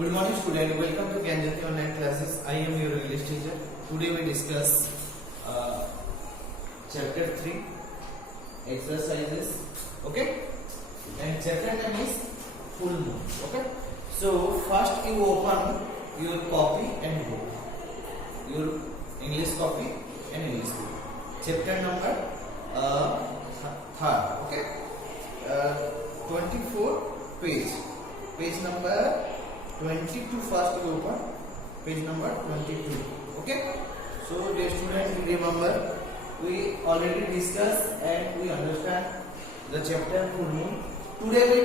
Good morning student, welcome to Gyanjati online classes. I am your English teacher. Today we discuss chapter 3 exercises. Okay, and chapter name is full moon. Okay, so first you open your copy and book, your English copy and English book. Chapter number third. Okay, 24 page number 22. First you open page number 22. Okay, so dear students, remember we already discussed and we understand the chapter full moon. Today we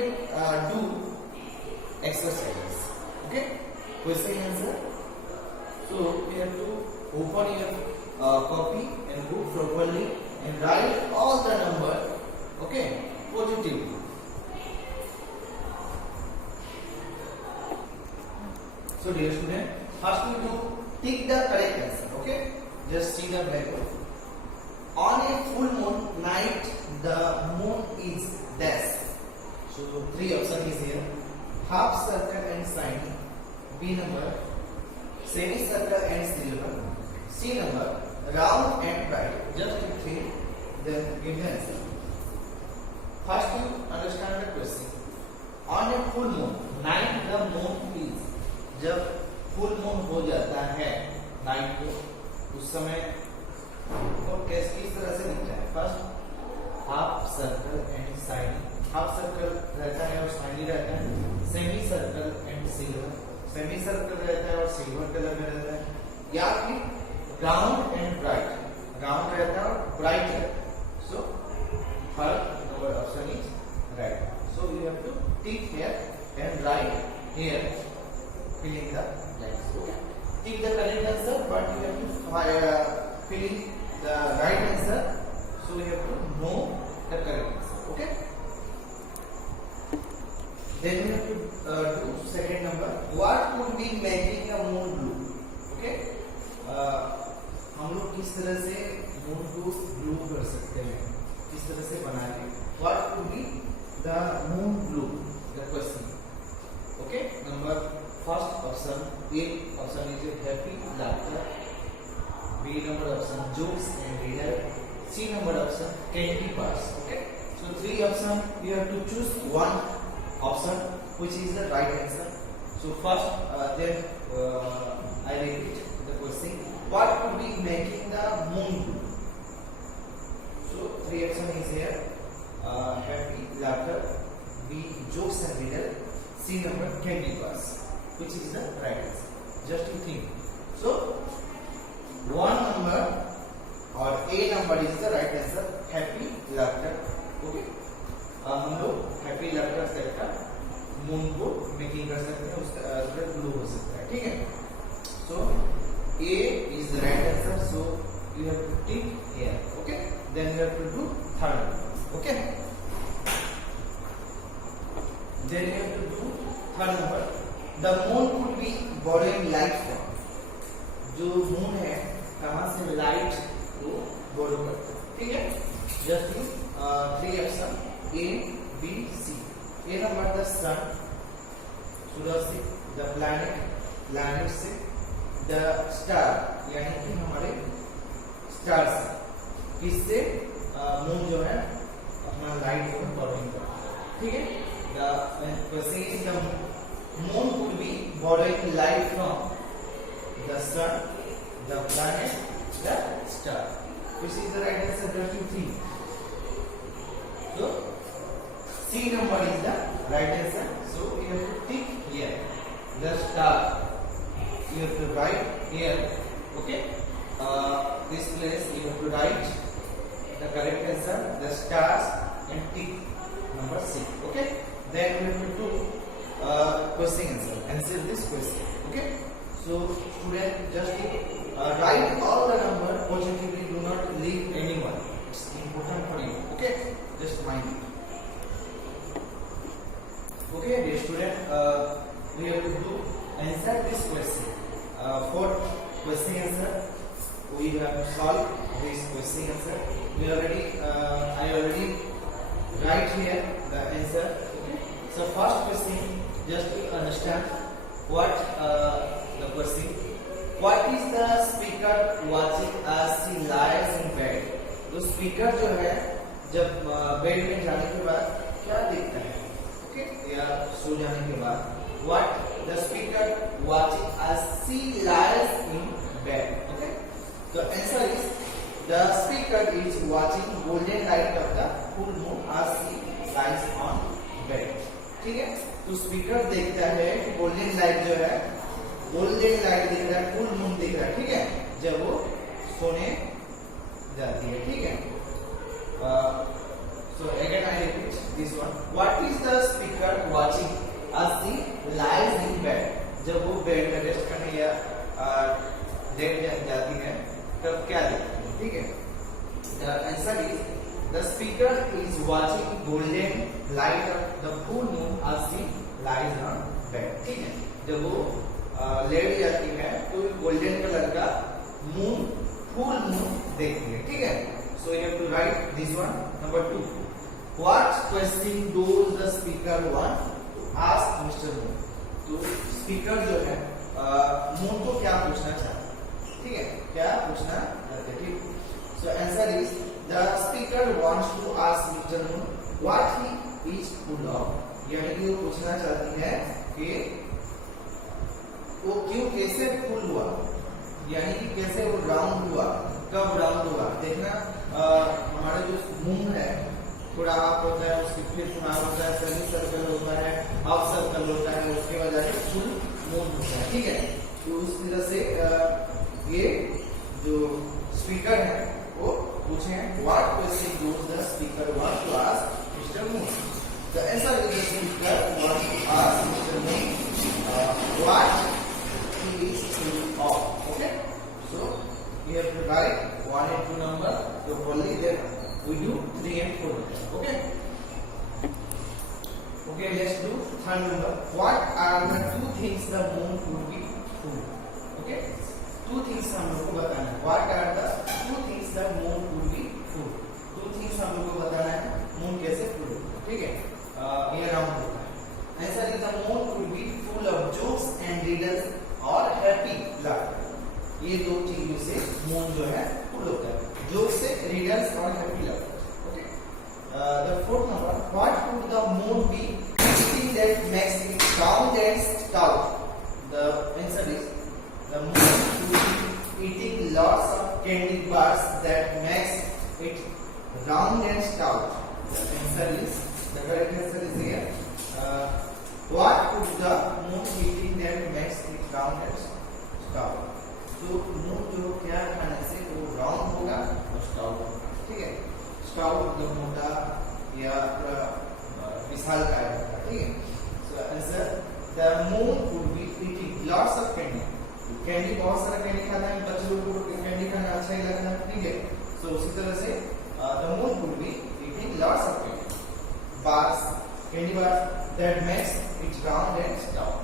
do exercises. Okay, question answer. So we have to open your copy and book properly and write all the number, okay, positively. So dear student, first we do tick the correct answer. Okay, just see the blackboard. On a full moon night, the moon is dash. So three options is here: half circle and sign, B number; semicircle and silver, C number; round and bright. Just three, then give the answer. First you understand the question. On a full moon night, the moon is, जब full moon हो जाता है night को, उस समय तो किस तरह से लिखता है? First half circle and sign, half circle रहता है और साइन रहता है। Semi circle and silver, semi circle रहता है और सिल्वर कलर में रहता है। या फिर राउंड एंड ब्राइट, राउंड रहता है और ब्राइट रहता है। So third number option is right. So you have to tick here and write here filling the blanks. Okay, take the correct answer, but you have to fill in the right answer. So you have to know the correct answer. Okay, then you have to do second number. What could be making a moon blue? Okay, हम लोग किस तरह से moon को blue कर सकते हैं, किस तरह से बना लें? What could be the moon blue? The question. Okay, number first option, A option is happy laughter, B number option jokes and reader, C number option candy bars. Okay, so three option you have to choose one option which is the right answer. So first then I repeat the question: what could be making the moon blue? So three option is here: happy laughter, B jokes and reader, C number candy bars. Which is the right answer? Just you think. So one number or A number is the right answer. Happy laughter. Okay. हम लोग happy laughter से का moon को making कर सकते हैं, उसका blue हो सकता है. ठीक है. So A is the right answer. So you have to tick here. Okay. Then you have to do third. Okay. Then you have to do third number. The moon could be borrowing light from. जो moon है कहाँ से light को बोरो करता है. ठीक है. Just three option A, B, C. A number the sun, सूरज से; द प्लैनेट, प्लैनेट से; द स्टार यानी कि हमारे स्टार से. किससे? मून जो है अपना लाइट को बोरोइंग करता है. ठीक है. The question is the moon could be borrowing light from the sun, the planet, the star. Which is the right answer? Just you think. So C number is the right answer. So you have to tick here the star. You have to write here. Okay. This place you have to write the correct answer, the stars, and tick number C. Okay. Then we have to do question answer this question. Okay, so student just write all the number positively, do not leave anyone, it's important for you. Okay, just mind it. Okay dear student, we have to do answer this question. Fourth question answer we have to solve this question answer. We already I already write here the answer. Okay, so first question, just to understand what the question, what is the speaker watching as she lies in bed? तो speaker जो है जब bed में जाने के बाद क्या देखता है, ओके, या सो जाने के बाद, what the speaker watching as she lies in bed, okay? The answer is the speaker is watching golden light of the full moon as she lies on bed. ठीक है, तो स्पीकर देखता है कि गोल्डन लाइट जो है, golden light दिख रहा है, फुल मून दिख रहा है, ठीक है, जब वो सोने जाती है, ठीक है. So again I repeat this one. What is the speaker watching as she lies in bed? जब वो बेड में रेस्ट करने या लेट जाती है तब क्या देखती है, ठीक है. The answer is the speaker is watching golden light of the full moon as she lies on bed. ठीक है, जब वो लेट जाती है तो गोल्डन कलर का मून, फुल मून देखती है, ठीक है. So you have to write this one. Number 2. What question does the speaker want to ask Mr. Moon? तो स्पीकर जो है मून को क्या पूछना चाहता है, ठीक है, क्या पूछना चाहते हैं, ठीक. So answer is the speaker wants to ask Mr. Moon what he is full of. यानी कि वो पूछना चाहती है कि वो क्यों, कैसे फुल हुआ, यानी कि कैसे वो राउंड हुआ, कब राउंड हुआ. देखना हमारा जो मून है थोड़ा अप होता है, उसकी फिर फुनार होता है, सेमी सर्कल होता है, हाफ सर्कल होता है, उसके वजह से फुल मून होता है, ठीक है. तो उस तरह से ये जो स्पीकर है वो पूछे what question does the speaker want to ask Mister Moon. The answer is the speaker want to ask Mister Moon what he is full of. Okay, so you have to write 1 and 2 number, so only then we do 3 and 4. Okay, okay, let's do third number. What are the 2 things the moon would be full? Okay, 2 things हम लोग को बताना है. What are the 2 things the moon would be full? 2 things हम लोग को बताना है मून कैसे फुल होता है, ठीक है. ये राउंड होता है. Answer is the moon would be full of jokes and riddles or happy laughter. ये 2 चीजों से मून जो है फुल होता है, जोक से, रीडर्स और happy love. Okay, the fourth number, what would the moon be eating that makes it round and stout? The answer is the moon would be eating lots of candy bars that makes it round and stout. The answer is, the correct answer is here, what would the moon be eating that makes it round and stout. तो moon जो क्या खाने से वो round होगा और stout होगा, ठीक है. स्टाउट मतलब मोटा या विशाल काय होगा, ठीक है. So answer the moon would be eating lots of candy. Candy बहुत सारा कैंडी खाना है, बच्चों को कैंडी खाना अच्छा ही लगता है, ठीक है. सो उसी तरह से the moon would be eating lots of candy bars, candy bars that makes it round and stout.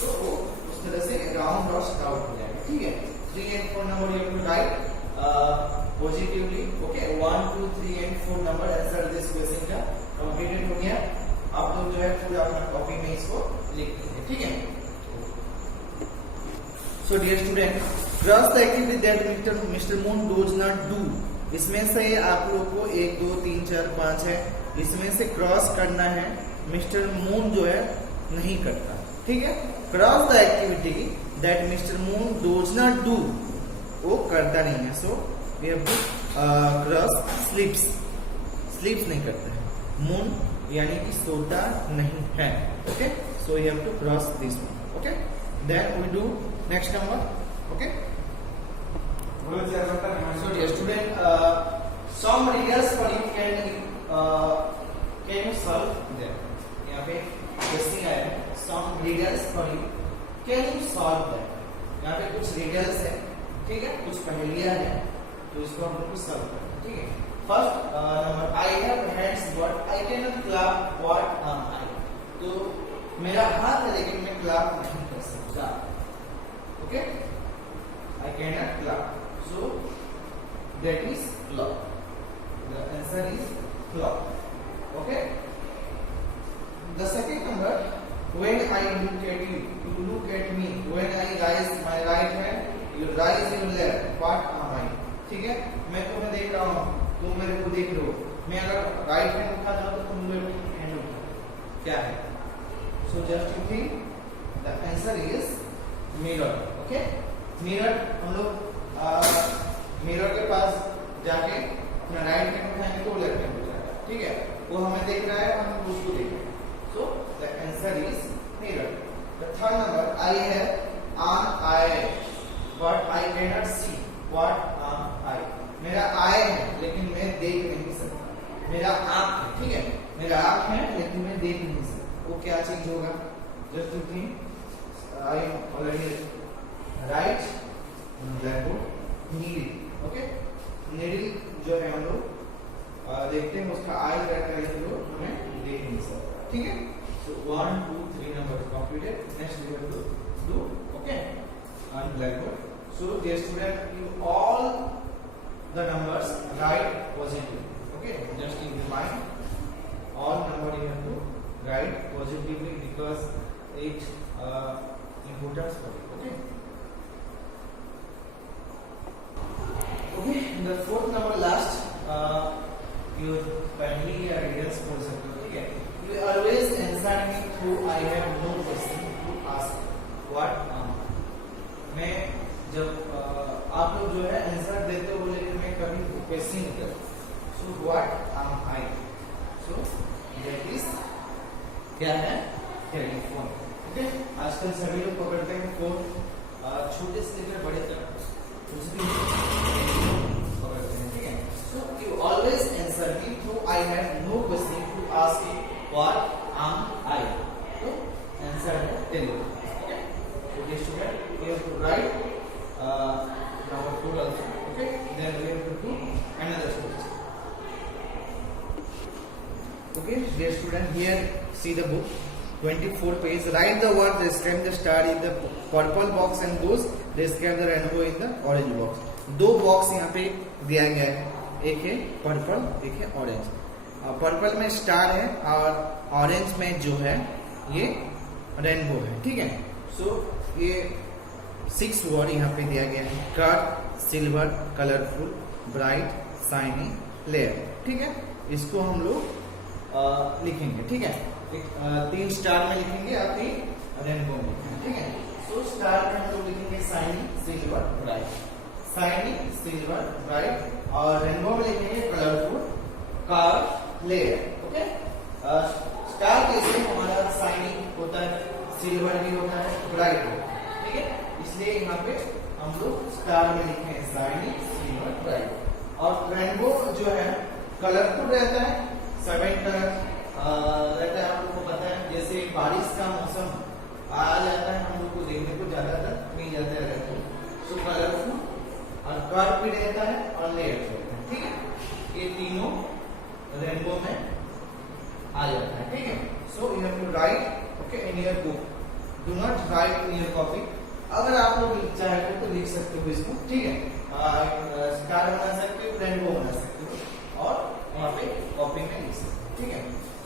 तो वो उस तरह से राउंड और स्टाउट हो जाएगा, ठीक है. 3 and 4 number you have to write positively. Okay, 1, 2, 3 and 4 number answer this question का completed हो गया. आप लोग जो है पूरा अपना कॉपी में इसको लिख देंगे, ठीक है. So dear student, cross the activity that Mr. Moon does not do. इसमें से आप लोग को 1, 2, 3, 4, 5 है, इसमें से क्रॉस करना है. मिस्टर मून जो है नहीं करता, ठीक है. Cross the activity that Mister Moon does not do, वो करता नहीं है. So we have to cross sleeps. Sleeps नहीं करता है मून, यानी कि सोता नहीं है. Okay, so you have to cross this one. Okay, then we do next number. Okay, so dear student, some riddles for you can you solve them. यहाँ पे क्वेश्चन आया है, some riddles for you, can you solve them? यहाँ पे कुछ riddles है, ठीक है, कुछ पहेलियां हैं, तो इसको हम लोग सॉल्व करें, ठीक है. First number, I have hands but I cannot clap, what am I? तो मेरा हाथ है लेकिन मैं क्लैप नहीं कर सकता. Okay, I cannot clap, so that is clock. The answer is clock. Okay. The second number, When I look at you, you look at me. When I raise my right hand, you raise your left. What am I? ठीक है, मैं तुम्हें देख रहा हूँ, तुम मेरे को देख रहे हो. मैं अगर राइट हैंड उठा रहा तो तुम लेफ्ट हैंड उठा. क्या है? So just you think the answer is mirror. Okay? Mirror हम लोग मिरर के पास जाके अपना राइट हैंड उठाएंगे तो लेफ्ट हैंड उठाएगा. ठीक है, वो हमें देख रहा है, हम उसको देख रहे हैं. So the answer is mirror. The third number, I have an eye but I cannot see. What am I? मेरा eye है लेकिन मैं देख नहीं सकता. मेरा आँख है, ठीक है, मेरा आँख है लेकिन मैं देख नहीं सकता. वो क्या चीज होगा? Just to think, I am already right. Blackboard needle. Okay, needle जो है हम लोग देखते हैं उसका आई रहता है जो हमें देख नहीं सकता. ठीक है, so 1 2 3 numbers completed. Next we have to do okay on blackboard. So dear student, you all the numbers write positively. Okay, just in your mind all number you have to write positively because it importance for you. Okay. Okay, the fourth number last your family या readers बोल सकते हो. ठीक है, you always answer me through I have no question to ask. What am I? मैं जब आप लोग जो है आंसर देते हो लेकिन मैं कभी क्वेश्चन नहीं करता. So what am I? So that is क्या है? टेलीफोन. ओके, आजकल सभी लोग पकड़ते हैं फोन, छोटे से लेकर बड़े तक कुछ भी पकड़ते हैं. ठीक है, so you always answer me through I have no question to ask you. What am I? So answer है telephone. Okay, so dear student, we have to write number 4 also. Okay, then we have to do another story. Okay, dear student, here see the book 24 page. Write the word describe the star in the purple box and those describe the rainbow in the orange box. दो box यहाँ पे दिया गया है, एक है purple, एक है ऑरेंज. पर्पल में स्टार है और ऑरेंज में जो है ये रेनबो है. ठीक है, सो ये 6 वर्ड यहाँ पे दिया गया है. Cut, silver, colourful, bright, shiny, layer. ठीक है, इसको हम लोग लिखेंगे. ठीक है, 3 स्टार में लिखेंगे और 3 रेनबो में लिखेंगे. ठीक है, सो स्टार में हम लोग लिखेंगे shiny, silver, bright. Shiny, silver, bright. और रेनबो में लिखेंगे colourful, curve, layer. Okay, star कैसे हमारा शाइनी होता है, सिल्वर भी होता है, ब्राइट होता है. ठीक है, इसलिए यहाँ पे हम लोग स्टार में लिखे हैं शाइनी, सिल्वर, ब्राइट. और रेनबो जो है कलरफुल रहता है, 7 कलर रहता है. आप लोग को पता है, जैसे बारिश का मौसम आ जाता है हम लोग को देखने को ज्यादातर मिल जाता है रेनबो. सो कलरफुल और कर्व भी रहता है और लेयर रहता है. ठीक है, ये तीनों रेनबो में आ जाता है. ठीक है, so you have to write okay in your book. Do not write in your copy. अगर आप लोग चाहे तो लिख सकते हो इसको. ठीक है, स्टार बना सकते हो, रेनबो बना सकते हो और वहां पे कॉपी में लिख सकते हो. ठीक है,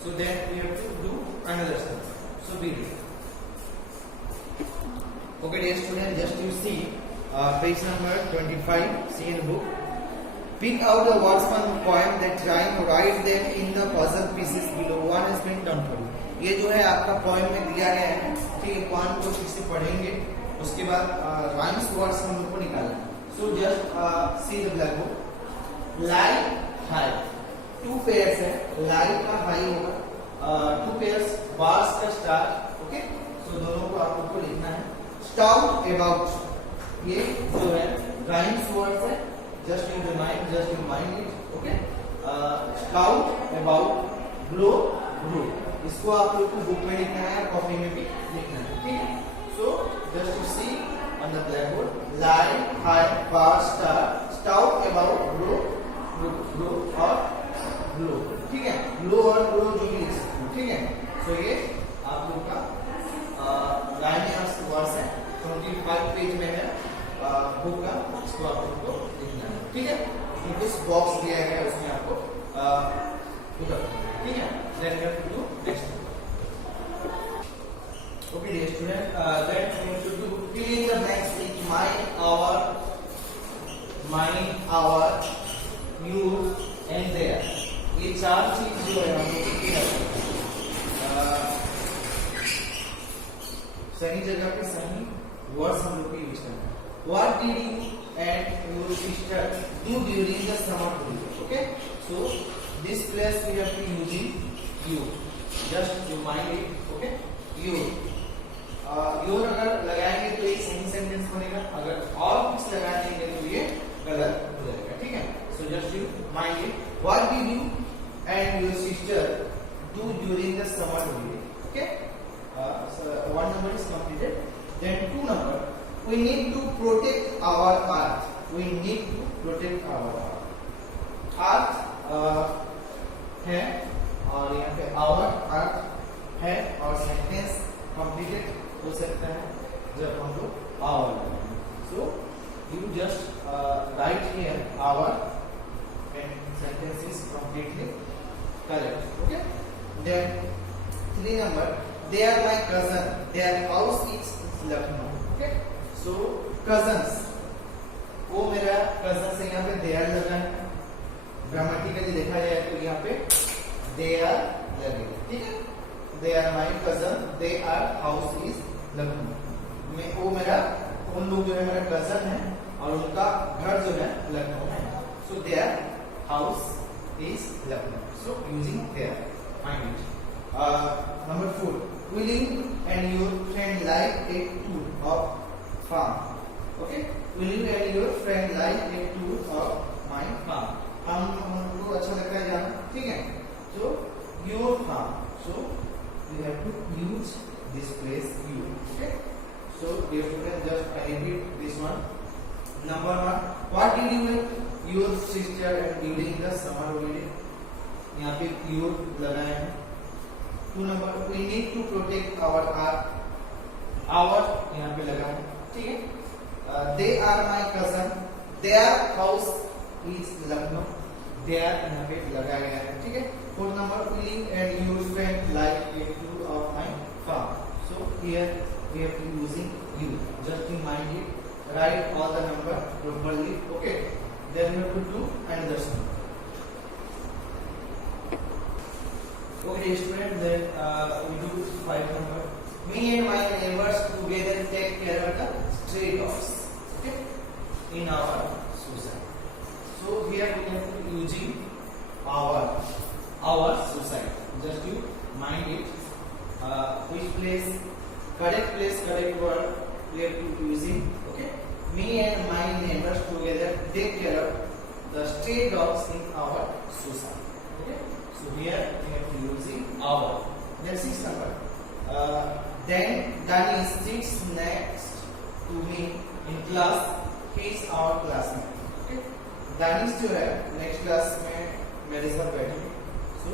so then we have to do another step. So be ready. Okay dear student, just you see page number 25. See in book. Pick out the words from the poem that rhyme. Write them in the puzzle pieces below. One has been done for you. ये जो है आपका poem में दिया गया है. ठीक है, वन को ठीक से पढ़ेंगे, उसके बाद राइम्स वर्ड्स हम लोग को निकालना. So just see the black book. Lie, high, 2 pairs है. लाई का हाई होगा, 2 पेयर्स बार्स का स्टार. ओके, सो दोनों को आप लोग को लिखना है. स्टाउट, अबाउट, ये जो है राइम्स वर्ड्स है. Just in your mind it. Okay, scout, about, glow, grow. इसको आप लोग को बुक में लिखना है, कॉपी में भी लिखना है. ठीक है, so just you see on the blackboard. Lie, high, bar, star, stout, about, glow, grow और ग्लो. ठीक है, ग्लो और ग्लो जो भी लिख सकते हो. ठीक है, सो ये आप लोग का राइम्स वर्ड्स है. 25 पेज में है बुक का, इसको आप लोग को लिखना है. ठीक है, कुछ बॉक्स दिया गया है उसमें आपको ठीक है, then we have to do next. Okay, dear student, then we have to do fill in the blanks with mine, our, you and their. ये चार चीज जो है हम लोग की है सही जगह पे सही वर्ड्स हम लोग को यूज करना है. What did you and your sister do during the summer holiday? Okay, so this place we have to using you. Just you mind it. Okay, you. Your अगर लगाएंगे तो ये सही सेंटेंस बनेगा, अगर और कुछ लगाएंगे तो ये गलत हो जाएगा. ठीक है, so just you mind it. What did you and your sister do during the summer holiday? Okay, so one number is completed. Then 2 number, we need to protect our earth. We need to protect our earth है और यहाँ पे our earth है और sentence completed हो सकता है जब हम लोग our. So you just write here our and sentence is completely correct. Okay, then 3 number, they are my cousin, their house is Lucknow. Okay, so cousins, वो मेरा cousin से यहाँ पे they are लगा है, ग्रामेटिकली देखा जाए तो यहाँ पे they are लगेगा. ठीक है, they are my cousin, their house is Lucknow. मैं वो मेरा उन लोग जो है मेरा cousin है और उनका घर जो है लखनऊ है. So their house is Lucknow. So using their, find it. Number 4, Willing and your friend like a tour of farm. Okay, Willing and your friend like a tour of my farm. हमको अच्छा लगता है जाना. ठीक है, so your farm. So you have to use this place you. Okay, so dear student, just I repeat this one. Number 1, what did you and your sister and during the summer holiday? यहाँ पे your लगाए हैं. 2 number, we need to protect our earth. Our यहाँ पे लगा है. ठीक है, they are my cousin, their house is Lucknow. Their यहाँ पे लगाया गया है. ठीक है. 4 number, Willing and your friend like a tour of my farm. So here we have to using you. Just remind it. Write all the number properly. Okay. Then we have to do another sum. Okay, student. Then we do 5 number. Me and my neighbors together take care of the stray dogs. Okay. In our society. So here we have to using our society. Just you mind it. Which place, correct place, correct word we have to using. Okay, me and my neighbors together take care of the stray dogs in our society. Okay, so here we have to using our. Then 6 number, then Danny sits next to me in class. He is our classmate. Okay, Danish जो है next class में मेरे साथ बैठे. So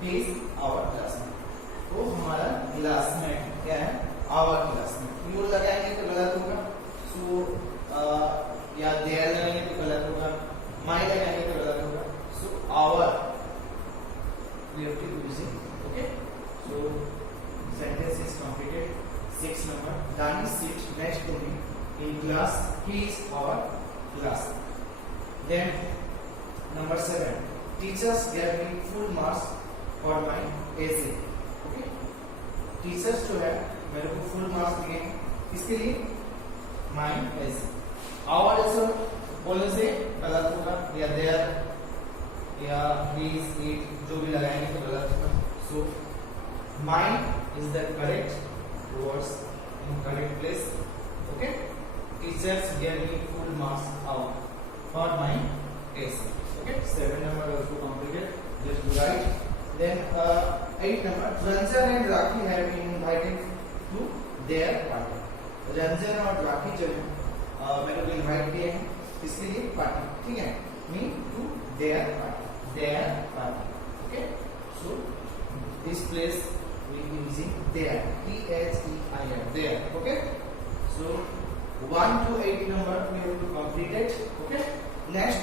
he is our classmate. वो हमारा classmate क्या है? our classmate. you लगाएंगे तो गलत होगा. so या their लगाएंगे तो गलत होगा. my लगाएंगे तो गलत होगा. so our we have to use it. Okay, so sentence is completed. 6 number, Dani sits next to me in class. He is our classmate. Then number 7, teachers gave me full marks for my essay. Okay, teachers जो है मेरे को full marks दिए हैं. इसके लिए my essay. our ऐसे बोलने से गलत होगा, या their या his it जो भी लगाएंगे तो गलत होगा. so mine is the correct words in correct place. Okay, teachers gave me full marks out for my essay. Okay, 7 number also completed. Just write. Then 8 number, Ranjan and Rakhi have been invited to their party. Ranjan और राखी जो है मेरे को invite किए हैं इसके लिए party. ठीक है, me to their party. Okay, so this place we using there, THEIR, there. Okay, so 1 to 8 number we have to complete it. Okay, next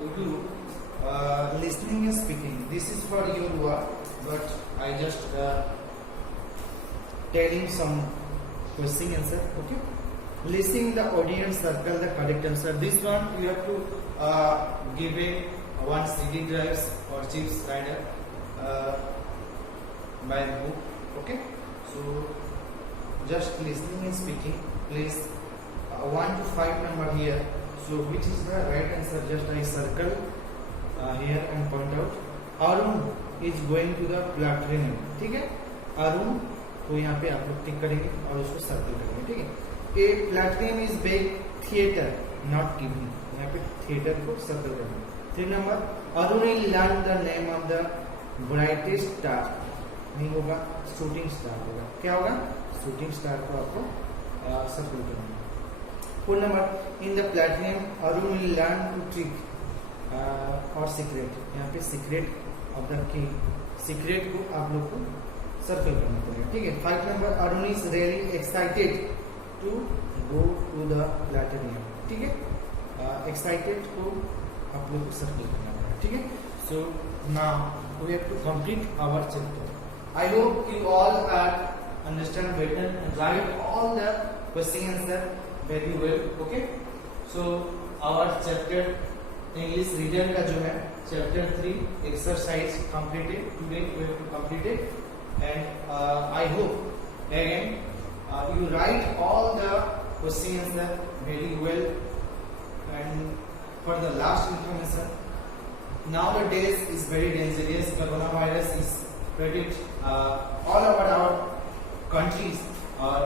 we do listening and speaking. This is for your work, but I just telling some question answer. Okay, listing the audience, circle the correct answer. This one you have to give a one CD drives or chips rider by book. Okay, so just listening and speaking. Place 1 to 5 number here. So which is the right answer? Just I circle here and point out. Arun is going to the platinum. ठीक है, अरुण को यहाँ पे आप लोग टिक करेंगे और उसको सर्कल करेंगे. ठीक है, a platinum is big theater not kidney. यहाँ पे थिएटर को सर्कल करेंगे. 3 number, Arun will learn the name of the brightest star. नहीं होगा, शूटिंग स्टार होगा. क्या होगा? शूटिंग स्टार को आपको सर्कल करना है. 4 number, in the platinum Arun will learn two trick और सीक्रेट. यहाँ पे secret of the king, secret को आप लोग को सर्कल करना पड़ेगा. ठीक है. 5 number, Arun is really excited to go to the platinum. ठीक है, एक्साइटेड को आप लोग को सर्कल करना पड़ेगा. ठीक है. So now we have to complete our chapter. I hope you all are understand better and write all the question answer very well. Okay, so our chapter English reader का जो है chapter 3 exercise completed. Today we have to complete it and I hope again you write all the question answer very well. And for the last information, nowadays is very dangerous. Coronavirus is spread all over our countries or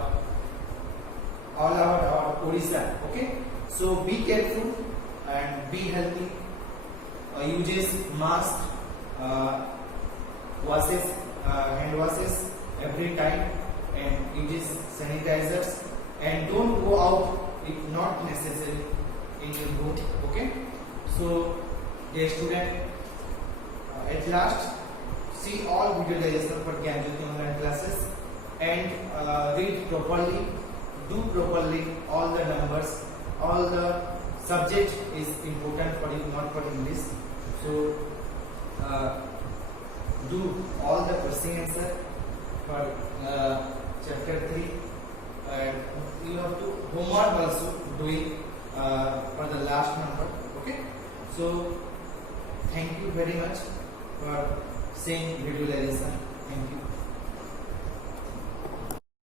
all over our Odisha. Okay, so be careful and be healthy. Uses mask, washes hand washes every time, and uses sanitizers, and don't go out if not necessary in your room. Okay, so dear student, at last see all video digestion for Gyanjyoti online classes and read properly, do properly all the numbers, all the subject is important for you, not for English. So do all the question answer for chapter 3, and you have to homework also doing for the last number. Okay, so thank you very much for seeing visualization. Thank you.